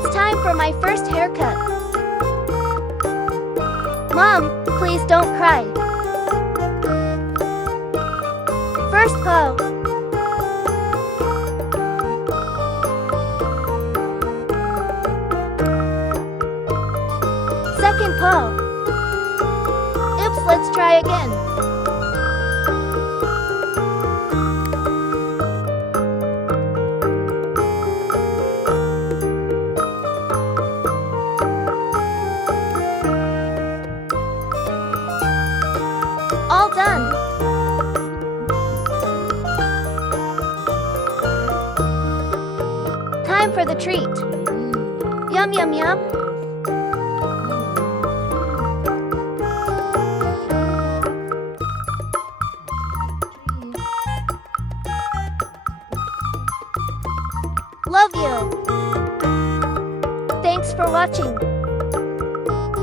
It's time for my first haircut. Mom, please don't cry. First bow. Second paw. Oops, let's try again. All done. Time for the treat. Yum, yum, yum. Love you. Thanks for watching.